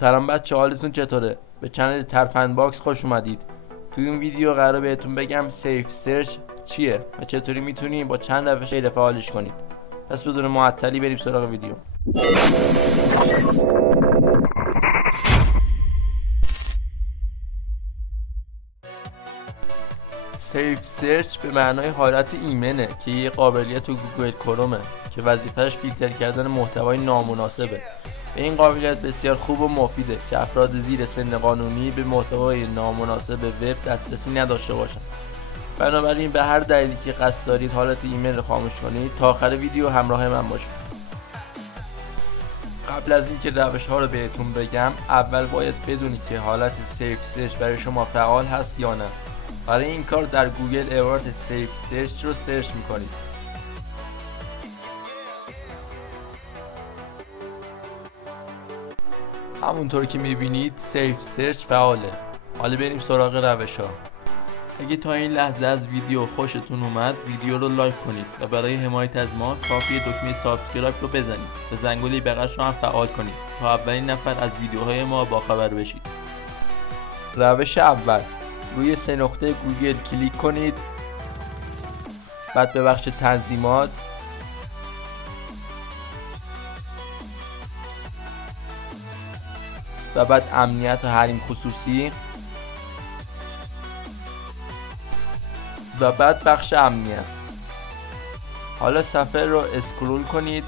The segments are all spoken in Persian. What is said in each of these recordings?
سلام بچه، حالتون چطوره؟ به چنل ترفند باکس خوش اومدید. توی این ویدیو قراره بهتون بگم سیف سرچ چیه و چطوری میتونید با چند روش غیر فعالش کنید. پس بدون معطلی بریم سراغ ویدیو. سیف سرچ به معنای حالت ایمنه که یه قابلیت تو گوگل کرومه که وظیفهش فیلتر کردن محتوای نامناسبه. به این قابلیت بسیار خوب و مفیده که افراد زیر سن قانونی به محتوای نامناسب وب دسترسی نداشته باشند. بنابراین به هر دلیلی که قصد دارید حالت ایمن رو خاموش کنید، تا آخر ویدیو همراه من باشید. قبل از اینکه روش ها رو بهتون بگم، اول باید بدونید که حالت سیف سرچ برای شما فعال هست یا نه. برای این کار در گوگل عبارت سیف سرچ رو سرچ میکنید. همونطور که میبینید سیف سرچ فعاله. حالا بریم سراغ روش ها. اگه تا این لحظه از ویدیو خوشتون اومد، ویدیو رو لایک کنید و برای حمایت از ما کافیه دکمه سابسکرایب رو بزنید و زنگوله بغلش رو هم فعال کنید تا اولین نفر از ویدیوهای ما باخبر بشید. روش اول، روی سه نقطه گوگل کلیک کنید، بعد به بخش تنظیمات، و بعد امنیت و حریم خصوصی، و بعد بخش امنیت. حالا صفحه رو اسکرول کنید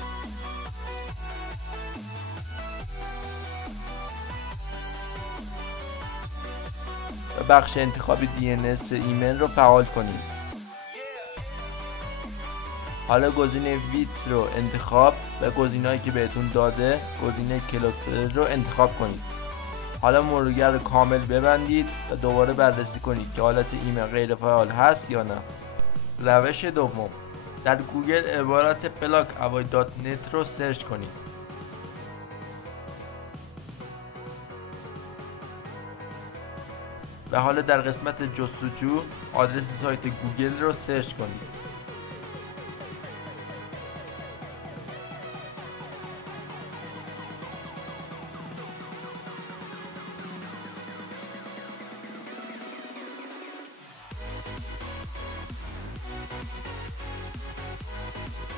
و بخش انتخاب DNS ایمیل رو فعال کنید. حالا گزینه ویت رو انتخاب و گزینه‌ای که بهتون داده، گزینه کلوتر رو انتخاب کنید. حالا مرورگر رو کامل ببندید و دوباره بررسی کنید که حالت ایمیل غیر فعال هست یا نه. روش دوم، در گوگل عبارت blockavoid.net رو سرچ کنید. و حالا در قسمت جستجو آدرس سایت گوگل رو سرچ کنید.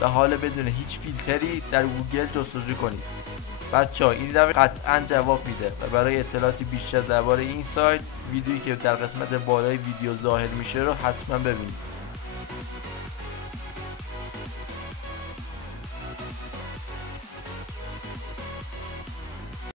و حالا بدون هیچ فیلتری در گوگل جستجو کنید. بچه‌ها این روش قطعاً جواب میده و برای اطلاعاتی بیشتر درباره این سایت، ویدیویی که در قسمت بالای ویدیو ظاهر میشه رو حتما ببینید.